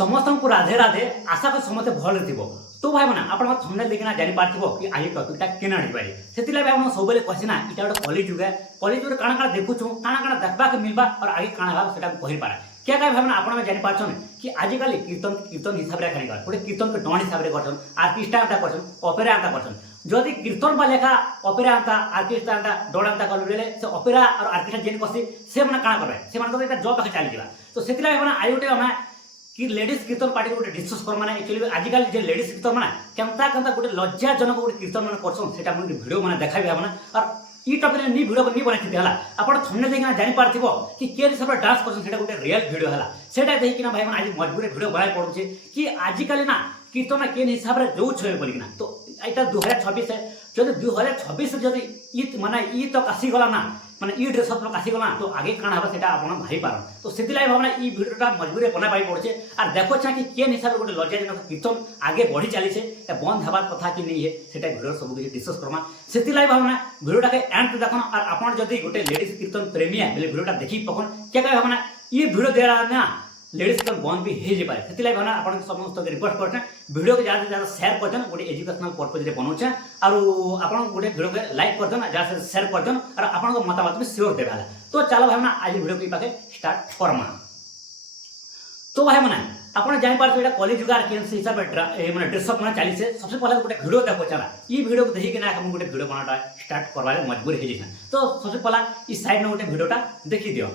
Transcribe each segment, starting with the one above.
समस्त को राधे राधे आशा कर समस्ते भल थी तो भाई मैंने आप थंबनेल देखना जानी पार्थिव कि आज टॉपिकटा केना आनी से भाई मैं सब कहसी ना इटा गोटे कलिजुग है कलिजुग काଣା काଣା देखुछु काଣା काଣା देखा मिलवा और आगे काଣା भाव से कही पारा क्या क्या भाई आप जानी पार्छन कि आजिकल कीर्तन कीर्तन हिसाब से खाली गोटे कीर्तन के डन हिसाब से करछन आर्टिस्ट आंता करछन ऑपेरा आंता करछन जदि कीर्तन बा लेखा ऑपेरा आंता आर्टिस्ट आंता डन आंता कर से ऑपेरा और आर्टिस्ट जेन कसी से मैंने काଣା करबे से मानकर एटा जॉब पाखे चली जावा तो से भाई आई गोटे हमें कि लेडीज कीर्तन पार्टी गोटे डिस्कस कर माने एक्चुअली आजिकल जे लेडीज कीर्तन माने केनता केनता गोटे लज्जाजनक गोटे कीर्तन माने करछन सेटा मन वीडियो माने देखाबे हमना और ई टॉपिक नी वीडियो नी बनाथि हला आपण थंबनेल देखिना जानि पारथिबो कि के हिसाब रे डांस करछन सेटा गोटे रियल वीडियो हला सेटा देखिना भाई माने आज मजबूरी वीडियो बनाय पड़ुछि कि आजिकल ना कीर्तन के हिसाब रे जो छय बोलिना तो एटा 2026 है जदि 2026 जदि ई माने ई तो कासी गला ना माने ई ड्रेस अप कासी गला तो आगे काना हबा सेटा आपण भाई पारन तो सेतिलाई भावना ई वीडियोटा मजबूरी बना पाई पड़छे और देखो छ कि के हिसाब रे गोटे लज्जाजनक कीर्तन आगे बढ़ी चली छे ए बंद हबार कथा कि नहीं है सेटा वीडियो सब कुछ डिस्कस करमा सेतिलाई भावना वीडियोटा के एंड पे देखन और आपण जदि गोटे लेडीज कीर्तन प्रेमी है बोले वीडियोटा देखि पकन क्या क्या भावना ई वीडियो देला ना लेडीज कीर्तन बंद भी हे जे पारे सेतिलाई भावना आपण समस्त के रिक्वेस्ट करछन वीडियो के ज्यादा से ज्यादा शेयर करछन गोटे एजुकेशनल पर्पस रे बनौछे और आपण गोटे वीडियो के लाइक करछन ज्यादा से शेयर करछन और आपण को मतामत भी शेयर देबाला तो चलो भाई माने आज वीडियो के पाके स्टार्ट करमा तो भाई माने आपण जानि पार एटा कॉलेज जुगार के हिसाब से माने ड्रेस अप माने चली से सबसे पहले गोटे वीडियो देखो चला ई वीडियो को देखि के ना हम गोटे वीडियो बनाटा स्टार्ट करवाले मजबूर हे जे तो सबसे पहला ई साइड में गोटे वीडियोटा देखि दियो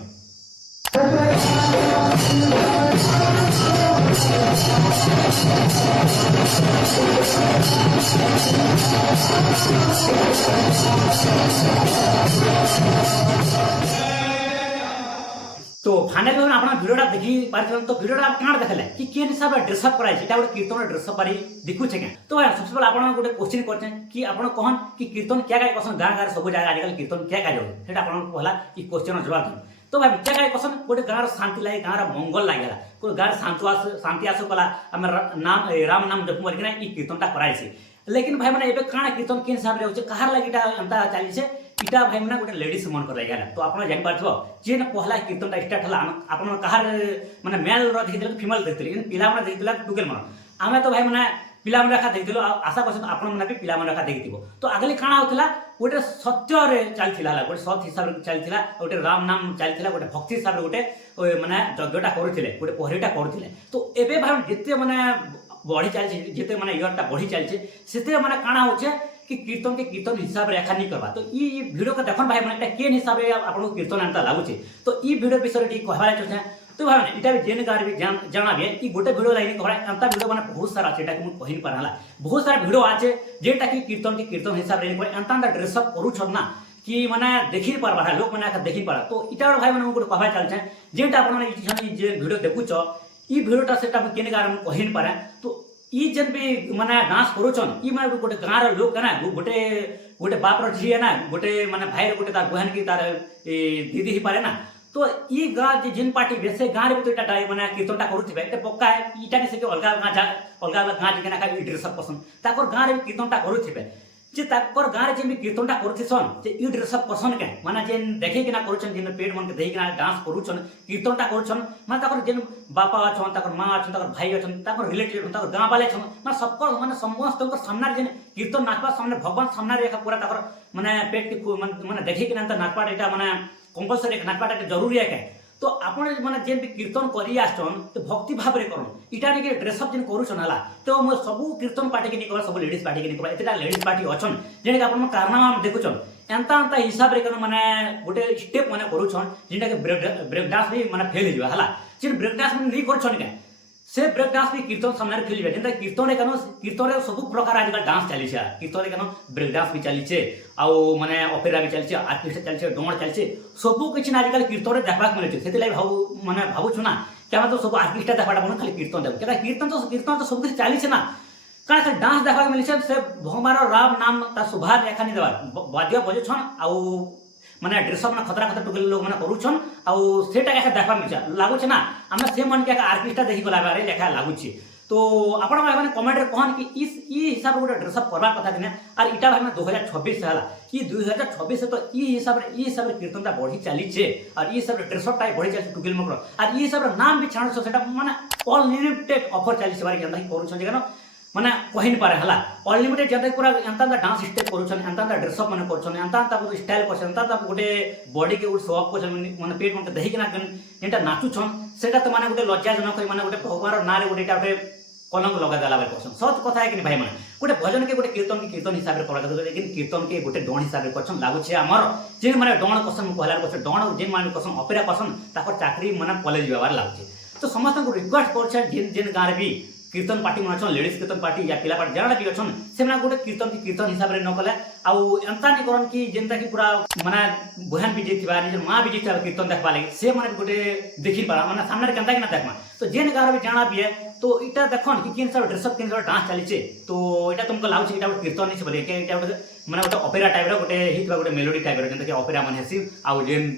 तो फाइनल में अपना वीडियोटा देखि पारछन तो वीडियोटा काण देखले कि के हिसाब रे ड्रेस अप कराई सेटा गोटे कीर्तन ड्रेस अप पारी देखु छे के तो सबसे पहले आपण गोटे क्वेश्चन करछन कि आपण कहन कि कीर्तन क्या काय कसन गां गां सब जगह आजकल कीर्तन क्या काय हो सेटा आपण कहला कि क्वेश्चन जवाब दे तो भाई क्या काय कसन गोटे गां शांति लागे गां मंगल लागेला को गां शांति आसो कला हम नाम राम नाम जप मर कि ई कीर्तनटा कराई छे लेकिन भाई माने एबे काण कीर्तन के हिसाब रे होचे कहार लागिटा अंता चाली छे इटा भाई माने गोटे लेडीज मन कर लागेला तो आपण जानि पारथबो जे न पहला कीर्तनटा स्टार्ट हला आपण कहार माने मेल र देखिले फीमेल देखिले लेकिन पिला माने देखिला टुकेल मन आमे तो भाई माने पिला माने रखा देखिलो आशा करछ आपण माने भी पिला माने रखा देखिथिबो तो आगले काणा होतला गोटे सत्य रे चलथिला गोटे सत हिसाब रे चलथिला गोटे राम नाम चलथिला गोटे भक्ति हिसाब रे गोटे माने यज्ञटा करूथिले गोटे पहरीटा करूथिले तो एबे भाई जेते माने बढ़ी चलछि जेते माने इयरटा बढ़ी चलछि सेते माने काणा होचे कि कीर्तन के कीर्तन हिसाब रे एखा नहीं करबा तो ई वीडियो के देखन भाई माने के हिसाब रे आपन कीर्तन अंता लागुछि तो ई वीडियो विषय रे कहबा चाहछे तो भाई माने इटा भी जेन गार भी जानाबे ई गोटे वीडियो लाइन कहबा अंता वीडियो माने बहुत सारा सेटा कि मु कहि पारला बहुत सारा वीडियो आछे जेटा कि कीर्तन के कीर्तन हिसाब रे कोइ अंता ड्रेस अप करू छन ना कि माने देखि पारबा लोक माने देखि पारा तो इटा भाई माने गोटे कहबा चाहछे जेटा आपन माने जे वीडियो देखुछ ई वीडियोटा सेटा केन गार मु कहि पारा तो ई जन भी माने डांस करूछन ई माने गोटे गां रो लोक ना गोटे गोटे बाप रो झी है ना गोटे माने भाई रो गोटे तार बहन की तार दीदी ही पारे ना तो ई गां जे जिन पार्टी बेसे गां रे तो एटा माने कीर्तनटा करूथिबे एटा पक्का है इटा नि से के अलगा गां जे केना का ड्रेस अप पसंद ताकर गां रे कीर्तनटा करूथिबे जे ताकर गां रे जे भी कीर्तनटा करूथिसन जे ई ड्रेस अप पसंद के माने जेन देखे के ना करूछन जेन पेट मन के देखे के ना डांस करूछन कीर्तनटा करूछन माने ताकर जेन बापा अछन ताकर मां अछन ताकर भाई अछन ताकर रिलेटिव अछन ताकर गां वाले अछन माने सबको माने समस्त ताकर सामने जेन कीर्तन नाचबा सामने भगवान सामने रेखा पूरा ताकर माने पेट के माने देखे के ना नाचबा एटा माने कंपलसरी नाचबाटा जरूरी है के तो आपण माने जेन भी कीर्तन करी आछन तो भक्ति भाव रे करन इटा ने के ड्रेस अप जेन करूछन हला तो म सब कीर्तन पार्टी के निकल सब लेडीज पार्टी के निकल एतला लेडीज पार्टी अछन जेन के आपण कारनामा देखुछन एंता एंता हिसाब रे करन माने गोटे स्टेप माने करूछन जेनटा के ब्रेक डांस भी माने फेल हिबा हला जेन ब्रेक डांस माने नहीं करछन के से ब्रेक डांस भी कीर्तन सामने खेल जाए जेनता कीर्तन रे सब प्रकार आजकल डांस चली छे कीर्तन रे कनो ब्रेक डांस भी चली छे आ माने ऑपेरा भी चली छे आर्टिस्ट चली छे डोंड चली छे सब कुछ ना आजकल कीर्तन रे देखबा मिले छे सेति लाई माने भाबु छु ना क्या तो सब आर्टिस्ट देखबाटा बन खाली कीर्तन देब केता कीर्तन तो सब कुछ चली छे ना काहे से डांस देखबा मिले छे से भगवान राम नाम ता सुभा रेखा नि देबा बाद्य बजे छन आ माने ड्रेस अप खतरा खतरा टुकेल लोग माने करूछन आ सेटा का देखबा मिल लागु छे ना हम से मन के आर्टिस्ट देखि गला बारे लेखा लागु छी तो आपण भाई माने कमेंट रे कहन कि इस ई हिसाब रे गोटे ड्रेसअप करबा कथा कि आर इटा भाई माने 2026 से हला कि 2026 से तो ई हिसाब रे कीर्तनटा बढ़ी चली छे और ई हिसाब रे ड्रेसअप बढ़ी चली टुकिल मकर और ई हिसाब रे नाम भी छाण सेटा माने अनलिमिटेड ऑफर चली से बारी केनता ही करू छन जगन माने कहि न पारे हला अनलिमिटेड जते पूरा एंता डांस स्टेप करू छन एंता ड्रेसअप माने करू छन एंता स्टाइल कर छन एंता गोटे बॉडी के शो अप कर छन माने पेट मन दही के ना जेंटा नाचू छन सेटा तो माने गोटे लज्जाजनक माने गोटे भगवान नारे गोटे कलंक लगा देला बारे कहछन सच कथा है कि भाई माने गोटे भजन के गोटे कीर्तन हिसाब रे करा लेकिन कीर्तन के गोटे डण हिसाब रे कहछन लागु छे हमर जे माने डण कसम कहला कहछन डण जे माने कसम ऑपेरा कसम ताकर चाकरी माने कॉलेज व्यवहार लागु छे तो समस्त को रिक्वेस्ट करछे जिन गार भी कीर्तन पार्टी मन छन लेडीज कीर्तन पार्टी या पिला पार्टी जाना भी छन सेमना गोटे कीर्तन हिसाब रे न कले आउ एंता नि करन कि जेंता कि पूरा माने बहन भी जेतिबा निजर मां भी जेतिबा कीर्तन देखबा लागि से माने गोटे देखि पारा माने सामने केंता कि ना देखमा तो जेन गार भी जाना भी है तो इटा देखन कि किन सब ड्रेसअप किन सब डांस चली छे तो इटा तुमको लागु छे इटा गोटे कीर्तन नि छे बोले के इटा गोटे माने गोटे ऑपेरा टाइप रो गोटे हितबा गोटे मेलोडी टाइप रो जेंता कि ऑपेरा माने हेसी आउ जेन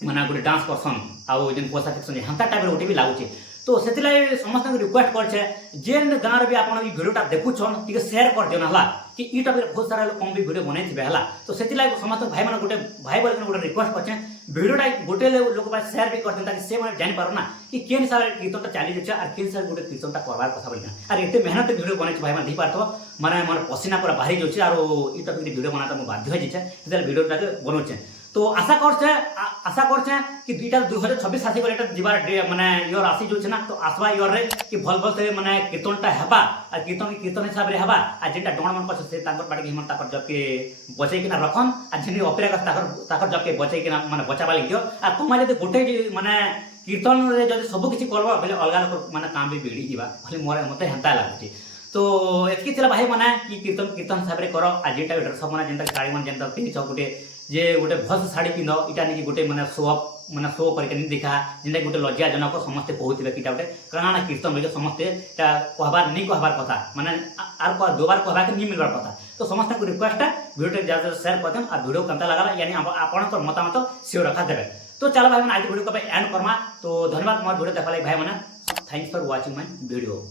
माने गोटे डांस करसन आउ जेन पोसा फिक्सन हंता टाइप रो गोटे भी लागु छे तो सेतिला समस्त रिक्वेस्ट करछे जेन गार भी आपण ई वीडियोटा देखुछन टिके शेयर कर देना हला कि इटा भी बहुत सारा लोग कम भी वीडियो बनाई थिबे हला तो सेतिला समस्त भाई माने गोटे भाई बोल गोटे रिक्वेस्ट करछे वीडियोटा गोटे लोग पास शेयर भी करते ताकि से माने जानि पारो ना कि केन हिसाब रे कीर्तनटा चली जछे और केन हिसाब गोटे कीर्तनटा करबार कथा बोलना और एते मेहनत वीडियो बनै छै भाई माने दी पारतो माने मोर पसीना पूरा बाहरी जोछि और इटा भी वीडियो बनाता म बाध्य हो जिछे सेतिला वीडियोटा के बनोछे तो आशा करछे कि दुईटा 2026 आसी गले जीवार माने योर आसी जो ना तो आसवा योर रे कि भल से माने कीर्तनटा हेबा और कीर्तन हिसाब रे हेबा आ जेटा डण मन पछ से ताकर पाटी के हिमन ताकर जब के बचै के ना रखन आ जेनी ऑपेरा का ताकर जब के बचै के ना माने बचाबा लागि दियो आ तुम जदि गोटे माने कीर्तन रे जदि सब किछि करबा बेले अलगा लोक माने काम भी बिगड़ी जीवा खाली मोर मते हेंता लागुची तो एतकी चला भाई माने कि कीर्तन हिसाब रे करो आ जेटा ड्रेस माने जेंता साड़ी मन जेंता पिन छ गोटे जे गोटे भस साड़ी पिंद इटा नहीं गोटे माने शो करके नहीं देखा जेंटा गोटे लज्जाजनक समस्ते कहते कि गोटे काना कीर्तन बोले समस्ते कहबार नहीं कहबार कथा माने आर दोबार कहबा के नहीं मिलबार कथा तो समस्त को रिक्वेस्ट है वीडियो ज्यादा शेयर करते और वीडियो केंता लागला यानी आपन मतामत से रखा देबे तो चलो भाई मैंने आज वीडियो को एंड करमा तो धन्यवाद मोर वीडियो देखा भाई मैंने thanks for watching my video.